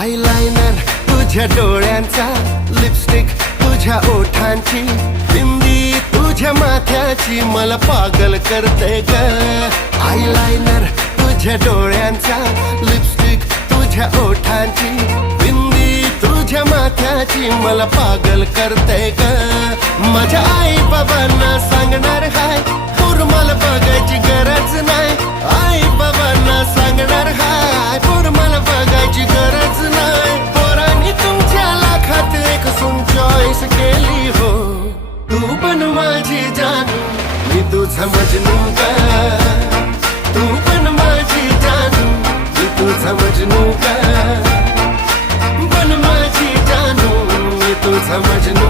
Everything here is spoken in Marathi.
आयलाइनर तुझ्या डोळ्यांचा, लिपस्टिक तुझ्या ओठांची, बिंदी तुझ्या माथ्याची मला पागल करते ग. आयलाइनर तुझ्या डोळ्यांचा, लिपस्टिक तुझ्या ओठांची, बिंदी तुझ्या माथ्याची मला पागल करते ग. माझ्या आई बाबांना सांगणार हाय, पूर मला बघायची गरज नाही. आई बाबांना सांगणार हाय, पूर मला बघायची गरज नाही. पोरांनी तुमच्या लाखात एक सून चॉईस केली हो. तू पण माझी जानू, मी तुझा मजनू ग. तू पण माझी जानू, मी तुझा मजनू ग. पण माझी जानू, मी तुझा मजनू.